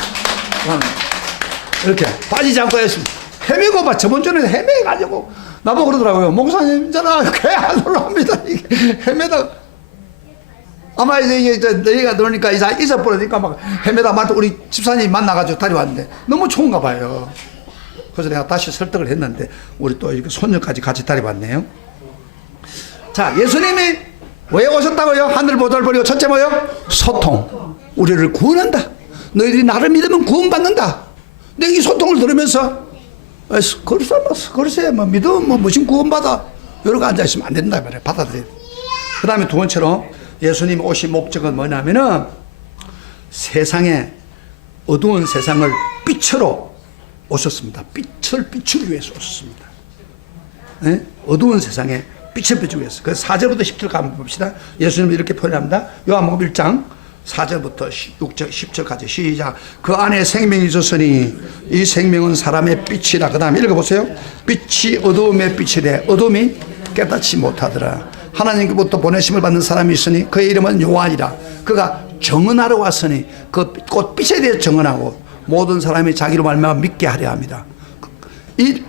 이렇게 빠지지 않고 했습니다. 헤매고 봐. 저번 주에 헤매가지고 나보고 그러더라고요. 목사님 있잖아. 괴안 올라옵니다. 헤매다 아마 이제 너희가 들으니까 잊어버리니까 막 헤매다 우리 집사님 만나가지고 다리 왔는데 너무 좋은가 봐요. 그래서 내가 다시 설득을 했는데 우리 또 이렇게 손녀까지 같이 다리 왔네요. 자, 예수님이 왜 오셨다고요? 하늘 보좌를 버리고 첫째 뭐요? 소통. 우리를 구원한다. 너희들이 나를 믿으면 구원받는다. 근데 이 소통을 들으면서 글쎄 뭐 믿으면 뭐 무슨 구원받아. 이러고 앉아있으면 안 된다 말이에요. 받아들여야 돼. 그 다음에 두 번째로 예수님 오신 목적은 뭐냐면은 세상에 어두운 세상을 빛으로 오셨습니다. 빛을 비추기 위해서 오셨습니다. 네? 어두운 세상에 빛을 비추기 위해서. 그래서 4절부터 10절 가면 봅시다. 예수님이 이렇게 표현합니다. 요한복음 1장 4절부터 6절 10절까지 시작. 그 안에 생명이 있었으니 이 생명은 사람의 빛이라. 그 다음에 읽어보세요. 빛이 어두움의 빛이래. 어둠이 깨닫지 못하더라. 하나님께부터 보내심을 받는 사람이 있으니 그의 이름은 요한이라. 그가 정언하러 왔으니 그 곧 빛에 대해 정언하고 모든 사람이 자기로 말미암아 믿게 하려 합니다.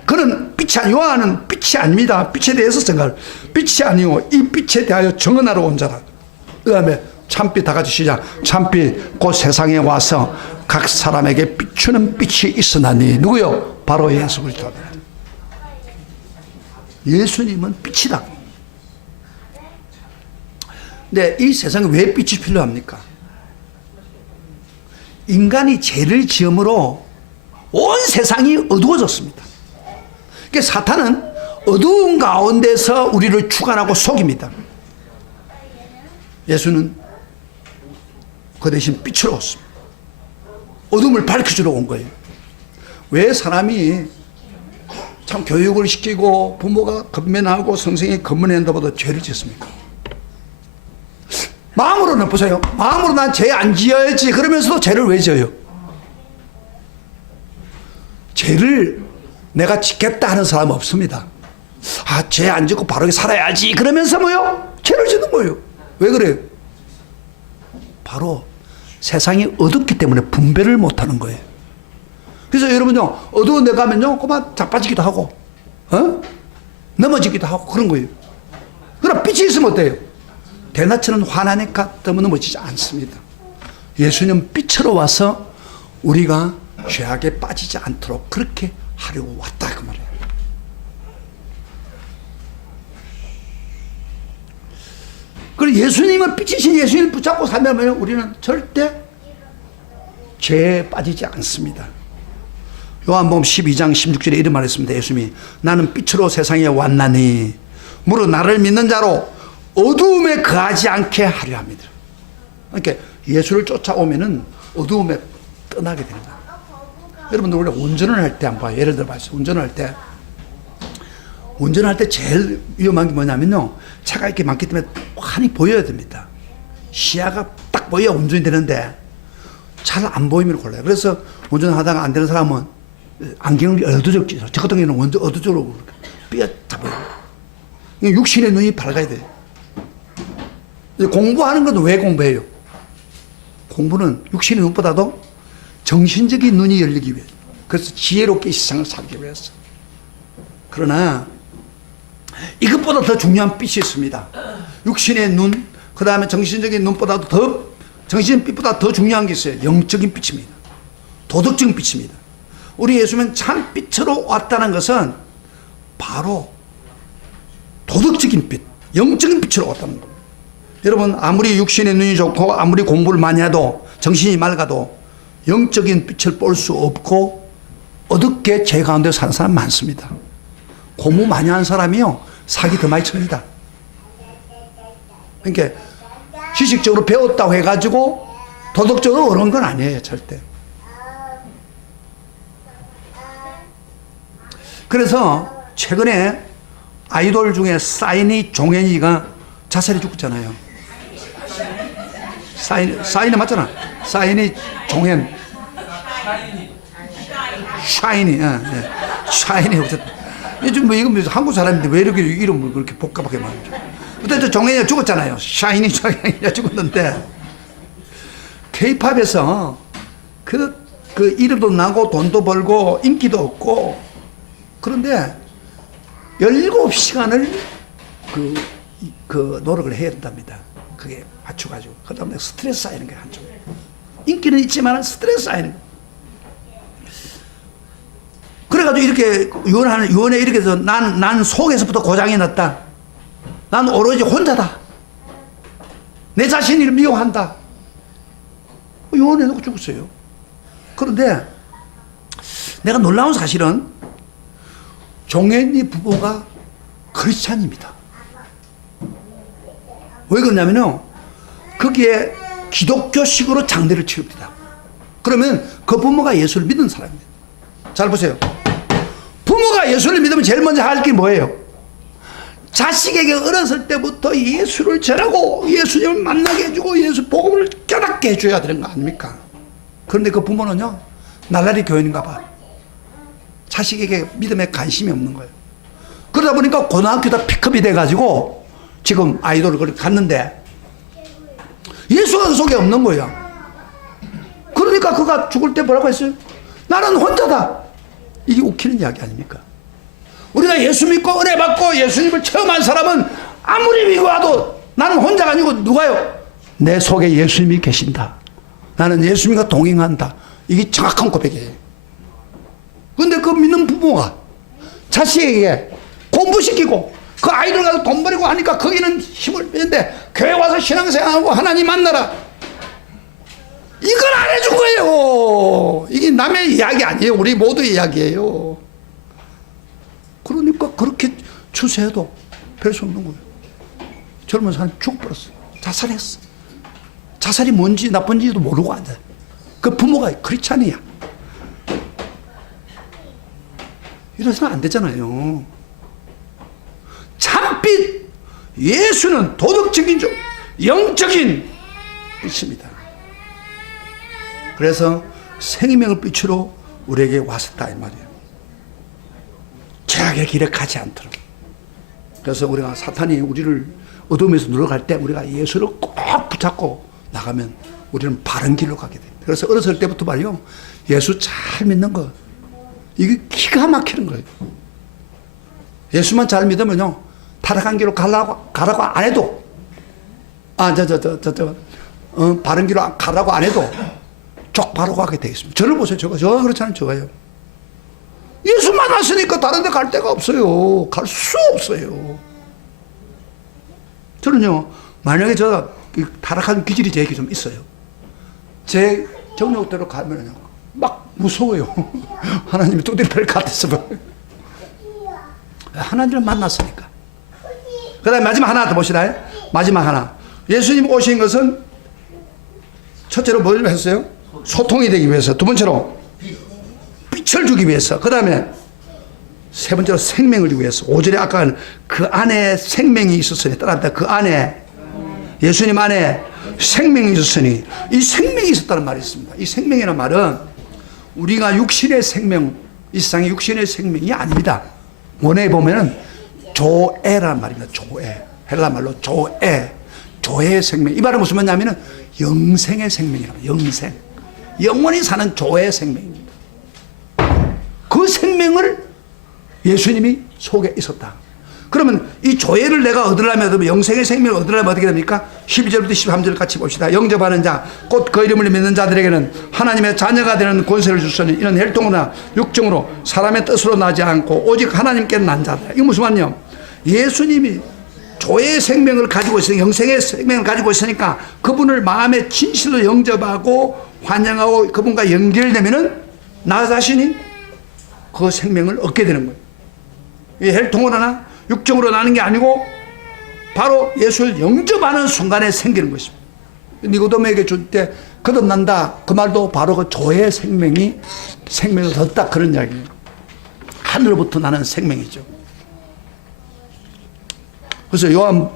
그는 요한은 빛이 아닙니다. 빛에 대해서 생각을. 빛이 아니고 이 빛에 대하여 정언하러 온 자라. 그 다음에 참빛 다 같이 시작. 참빛 곧 세상에 와서 각 사람에게 비추는 빛이 있으나니 누구요? 바로 예수 그리스도다. 예수님은 빛이다. 근데 이 세상에 왜 빛이 필요합니까? 인간이 죄를 지음으로 온 세상이 어두워졌습니다. 그러니까 사탄은 어두운 가운데서 우리를 주관하고 속입니다. 예수는 그 대신 빛으로 왔습니다. 어둠을 밝혀주러 온 거예요. 왜 사람이 참 교육을 시키고 부모가 건면하고 선생이 건면한다보다 죄를 짓습니까? 마음으로는 보세요. 마음으로 난 죄 안 지어야지 그러면서도 죄를 왜 지어요? 죄를 내가 짓겠다 하는 사람은 없습니다. 아, 죄 안 짓고 바르게 살아야지 그러면서 뭐요? 죄를 짓는 거예요. 왜 그래요? 바로 세상이 어둡기 때문에 분별을 못하는 거예요. 그래서 여러분요, 어두운 데 가면요 그만 자빠지기도 하고 넘어지기도 하고 그런 거예요. 그러나 빛이 있으면 어때요? 대낮에는 환하니까 넘어지지 않습니다. 예수님 빛으로 와서 우리가 죄악에 빠지지 않도록 그렇게 하려고 왔다 그 말이에요. 그리고 예수님을 빛이신 예수님을 붙잡고 살면 우리는 절대 죄에 빠지지 않습니다. 요한복음 12장 16절에 이런 말을 했습니다. 예수님이 나는 빛으로 세상에 왔나니 무릇 나를 믿는 자로 어두움에 거하지 않게 하려 합니다. 그러니까 예수를 쫓아오면은 어두움에 떠나게 되는 거예요. 여러분들 원래 운전을 할 때 한번 봐요. 예를 들어 봐요. 운전할 때 제일 위험한 게 뭐냐면요, 차가 이렇게 많기 때문에 환히 보여야 됩니다. 시야가 딱 보여야 운전이 되는데 잘 안 보이면 골라요. 그래서 운전하다가 안 되는 사람은 안경을 어두적지, 저 같은 경우는 완전 어두적으로 삐었다 보여요. 육신의 눈이 밝아야 돼요. 공부하는 것도 왜 공부해요? 공부는 육신의 눈보다도 정신적인 눈이 열리기 위해, 그래서 지혜롭게 세상을 살기 위해서. 그러나 이것보다 더 중요한 빛이 있습니다. 육신의 눈, 그 다음에 정신적인 눈보다도 더, 정신의 빛보다 더 중요한 게 있어요. 영적인 빛입니다. 도덕적인 빛입니다. 우리 예수님은 참 빛으로 왔다는 것은 바로 도덕적인 빛, 영적인 빛으로 왔다는 겁니다. 여러분, 아무리 육신의 눈이 좋고 아무리 공부를 많이 해도 정신이 맑아도 영적인 빛을 볼 수 없고 어둡게 죄 가운데 사는 사람 많습니다. 공부 많이 한 사람이요, 사기 더 많이 칩니다. 그러니까 지식적으로 배웠다고 해가지고 도덕적으로 어려운 건 아니에요, 절대. 그래서 최근에 아이돌 중에 사인이 종현이가 자살해 죽었잖아요. 사인이 맞잖아. 사인이 종현. 샤이니. 샤이니. 요즘 뭐 이건 한국 사람인데 왜 이렇게 이름을 그렇게 복잡하게 말하죠? 그때 저 종현이가 죽었잖아요. 샤이니가 죽었는데 K-팝에서 그 이름도 나고 돈도 벌고 인기도 없고, 그런데 17시간을 그 노력을 해야 된답니다. 그게 맞춰가지고. 그 다음에 스트레스 쌓이는 게 한쪽에. 인기는 있지만 스트레스 쌓이는 거. 그래가지고 이렇게 유언에 이렇게 해서 난 속에서부터 고장이 났다. 난 오로지 혼자다. 내 자신을 미워한다. 유언해놓고 죽었어요. 그런데 내가 놀라운 사실은 종현이 부부가 크리스찬입니다. 왜 그러냐면요, 거기에 기독교식으로 장례를 치릅니다. 그러면 그 부모가 예수를 믿는 사람입니다. 잘 보세요. 부모가 예수를 믿으면 제일 먼저 할 게 뭐예요? 자식에게 어렸을 때부터 예수를 전하고 예수님을 만나게 해주고 예수 복음을 깨닫게 해줘야 되는 거 아닙니까? 그런데 그 부모는요, 날라리 교인인가 봐. 자식에게 믿음에 관심이 없는 거예요. 그러다 보니까 고등학교 다 픽업이 돼가지고 지금 아이돌을 갔는데 예수가 그 속에 없는 거예요. 그러니까 그가 죽을 때 뭐라고 했어요? 나는 혼자다. 이게 웃기는 이야기 아닙니까? 우리가 예수 믿고 은혜 받고 예수님을 처음 한 사람은 아무리 미워도 나는 혼자가 아니고 누가요? 내 속에 예수님이 계신다. 나는 예수님과 동행한다. 이게 정확한 고백이에요. 그런데 그 믿는 부모가 자식에게 공부시키고 그 아이들 가서 돈 버리고 하니까 거기는 힘을 빼는데 교회 와서 신앙생활하고 하나님 만나라, 이걸 안 해준 거예요. 이게 남의 이야기 아니에요. 우리 모두의 이야기예요. 그러니까 그렇게 추세해도 별 수 없는 거예요. 젊은 사람이 죽어버렸어. 자살했어. 자살이 뭔지 나쁜지도 모르고 앉아요. 그 부모가 크리스찬이야. 이래서는 안 되잖아요. 참빛 예수는 도덕적인 좀 영적인 빛입니다. 그래서 생명의 빛으로 우리에게 왔었다 이 말이에요. 죄악의 길에 가지 않도록. 그래서 우리가 사탄이 우리를 어둠에서 눌러갈 때 우리가 예수를 꼭 붙잡고 나가면 우리는 바른 길로 가게 됩니다. 그래서 어렸을 때부터 말이요, 예수 잘 믿는 거 이게 기가 막히는 거예요. 예수만 잘 믿으면요, 타락한 길로 가라고 안 해도, 바른 길로 가라고 안 해도 족바로 가게 되어 있습니다. 저를 보세요. 저 그렇잖아요. 저가요. 예수 만났으니까 다른 데 갈 데가 없어요. 갈 수 없어요. 저는요, 만약에 저 타락한 기질이 제게 좀 있어요. 제 정욕대로 가면요 막 무서워요. 하나님이 두드릴 것 같아서. 하나님을 만났으니까. 그 다음에 마지막 하나 더 봅시다. 마지막 하나. 예수님 오신 것은 첫째로 뭘 했어요? 소통이 되기 위해서. 두 번째로 빛을 주기 위해서. 그 다음에 세 번째로 생명을 주기 위해서. 5절에 아까 그 안에 생명이 있었으니, 따라합니다. 그 안에, 예수님 안에 생명이 있었으니, 이 생명이 있었다는 말이 있습니다. 이 생명이라는 말은 우리가 육신의 생명, 이 세상의 육신의 생명이 아닙니다. 원어에 보면은 조에라는 말입니다. 조에. 헬라 말로 조에. 조의 생명. 이 말은 무슨 말이냐면은 영생의 생명이랍니다. 영생. 영원히 사는 조의 생명입니다. 그 생명을 예수님이 속에 있었다. 그러면 이 조회를 내가 얻으려면, 영생의 생명을 얻으려면 어떻게 됩니까? 12절부터 13절 같이 봅시다. 영접하는 자, 곧 그 이름을 믿는 자들에게는 하나님의 자녀가 되는 권세를 주시니 이는 혈통이나 육정으로 사람의 뜻으로 나지 않고 오직 하나님께 난 자다. 이거 무슨 말이요? 예수님이 조의 생명을 가지고 있으니까, 영생의 생명을 가지고 있으니까 그분을 마음의 진실로 영접하고 환영하고 그분과 연결되면은 나 자신이 그 생명을 얻게 되는 거예요. 이 혈통으로나 육정으로 나는 게 아니고 바로 예수를 영접하는 순간에 생기는 것입니다. 니고데모에게 줄 때 거듭난다 그 말도 바로 그 조의 생명이 생명을 얻었다 그런 이야기예요. 하늘로부터 나는 생명이죠. 그래서 요한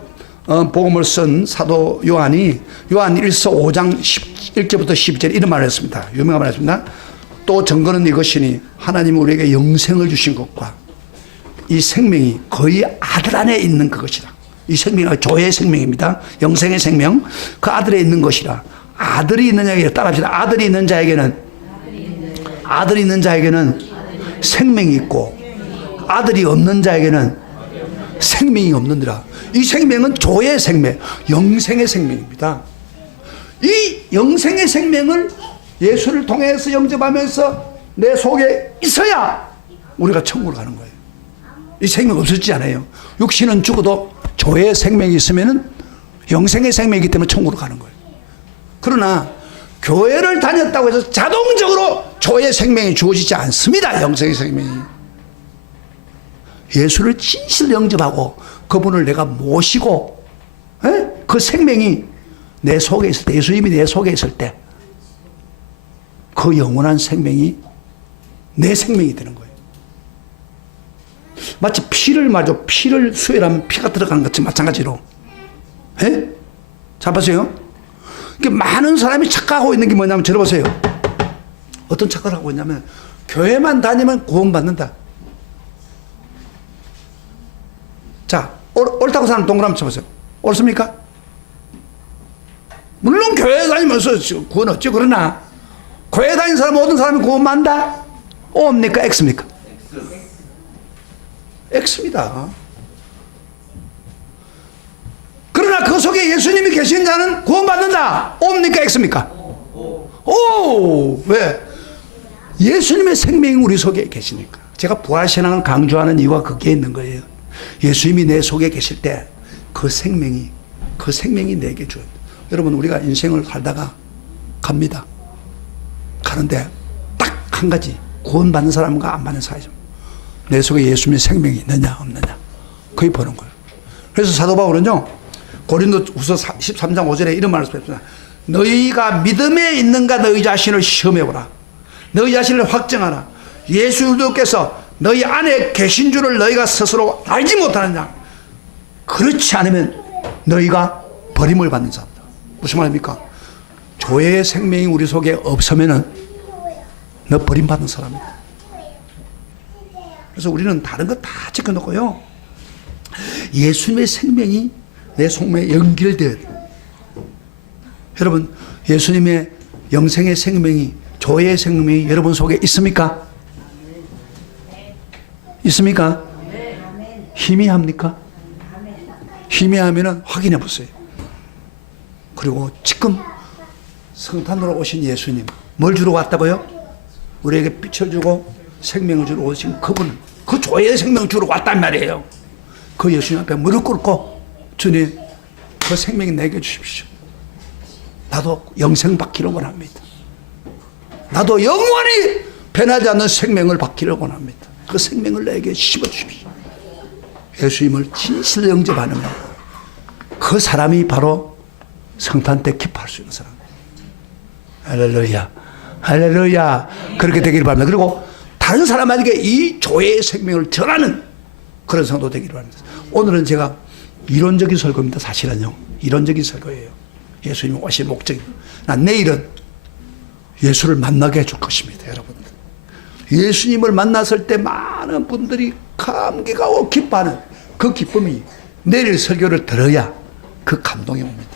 복음을 쓴 사도 요한이 요한 1서 5장 1절부터 12절 이런 말을 했습니다. 유명한 말을 했습니다. 또 증거는 이것이니 하나님이 우리에게 영생을 주신 것과 이 생명이 거의 아들 안에 있는 그것이라. 이 생명이 조의 생명입니다. 영생의 생명. 그 아들에 있는 것이라. 아들이 있는 자에게 따라합시다. 아들이 있는 자에게는 생명이 있고 아들이 없는 자에게는 생명이 없느니라. 이 생명은 조의 생명, 영생의 생명입니다. 이 영생의 생명을 예수를 통해서 영접하면서 내 속에 있어야 우리가 천국을 가는 거예요. 이 생명 없어지지 않아요. 육신은 죽어도 조의 생명이 있으면은 영생의 생명이기 때문에 천국으로 가는 거예요. 그러나 교회를 다녔다고 해서 자동적으로 조의 생명이 주어지지 않습니다. 영생의 생명이. 예수를 진실로 영접하고 그분을 내가 모시고 그 생명이 내 속에 있을 때, 예수님이 내 속에 있을 때 그 영원한 생명이 내 생명이 되는 거예요. 마치 피를 말이죠. 피를 수혈하면 피가 들어가는 것처럼 마찬가지로. 잘 보세요. 많은 사람이 착각하고 있는 게 뭐냐면 들어보세요. 어떤 착각을 하고 있냐면 교회만 다니면 구원받는다. 자, 옳다고 사는 동그라미 쳐보세요. 옳습니까? 물론 교회 다니면서 구원 얻죠. 그러나 교회 다니는 사람 모든 사람이 구원받는다? O입니까? X입니까? X입니다. 그러나 그 속에 예수님이 계신 자는 구원받는다. O입니까? X입니까? 오! 왜? 예수님의 생명이 우리 속에 계시니까. 제가 부활신앙을 강조하는 이유가 거기에 있는 거예요. 예수님이 내 속에 계실 때 그 생명이 내게 줘요. 여러분, 우리가 인생을 살다가 갑니다. 가는데 딱 한 가지, 구원받는 사람과 안 받는 사람이죠. 내 속에 예수님의 생명이 있느냐 없느냐 그게 보는 거예요. 그래서 사도 바울은요 고린도후서 13장 5절에 이런 말을 했습니다. 너희가 믿음에 있는가 너희 자신을 시험해보라. 너희 자신을 확정하라. 예수 그리스도께서 너희 안에 계신 줄을 너희가 스스로 알지 못하느냐. 그렇지 않으면 너희가 버림을 받는 자입니다. 무슨 말입니까? 조의 생명이 우리 속에 없으면은 너 버림받는 사람이다. 그래서 우리는 다른 거 다 지켜놓고요. 예수님의 생명이 내 속에 연결되어야 돼요. 여러분, 예수님의 영생의 생명이, 조의 생명이 여러분 속에 있습니까? 있습니까? 희미합니까? 희미하면은 확인해 보세요. 그리고 지금 성탄으로 오신 예수님, 뭘 주러 왔다고요? 우리에게 빛을 주고 생명을 주러 오신 그분은 그 조의 생명을 주러 왔단 말이에요. 그 예수님 앞에 무릎 꿇고 주님 그 생명이 내게 주십시오. 나도 영생 받기를 원합니다. 나도 영원히 변하지 않는 생명을 받기를 원합니다. 그 생명을 내게 심어주십시오. 예수님을 진실로 영접하는 그 사람이 바로 성탄 때 기뻐할 수 있는 사람. 할렐루야, 할렐루야. 그렇게 되기를 바랍니다. 그리고 다른 사람에게 이 조회의 생명을 전하는 그런 성도 되기를 바랍니다. 오늘은 제가 이론적인 설교입니다. 사실은요, 이론적인 설교예요. 예수님 오신 목적입니다. 난 내일은 예수를 만나게 해줄 것입니다. 여러분들, 예수님을 만났을 때 많은 분들이 감기가오 기뻐하는 그 기쁨이 내일 설교를 들어야 그 감동이 옵니다.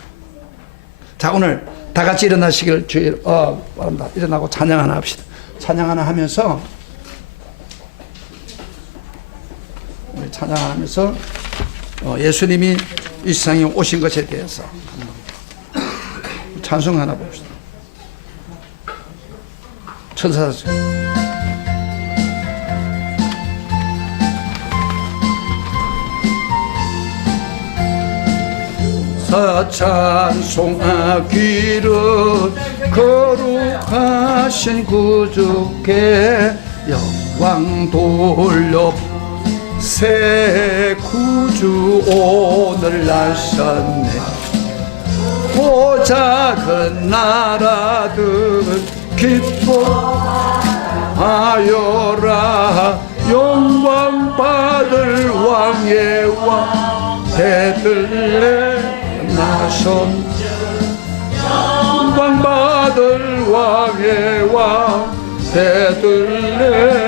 자, 오늘 다 같이 일어나시길 주의 바랍니다. 일어나고 찬양 하나 합시다. 찬양 하나 하면서, 우리 찬양 하면서 예수님이 이 세상에 오신 것에 대해서 찬송 하나 봅시다. 천사들 찬송하기를 거룩하신 구주께 영광 돌려 새 구주 오늘 나셨네. 작은 나라들 기뻐하여라. 영광 받을 왕의 왕 베들레 나선 영광 받을 왕의 왕 베들레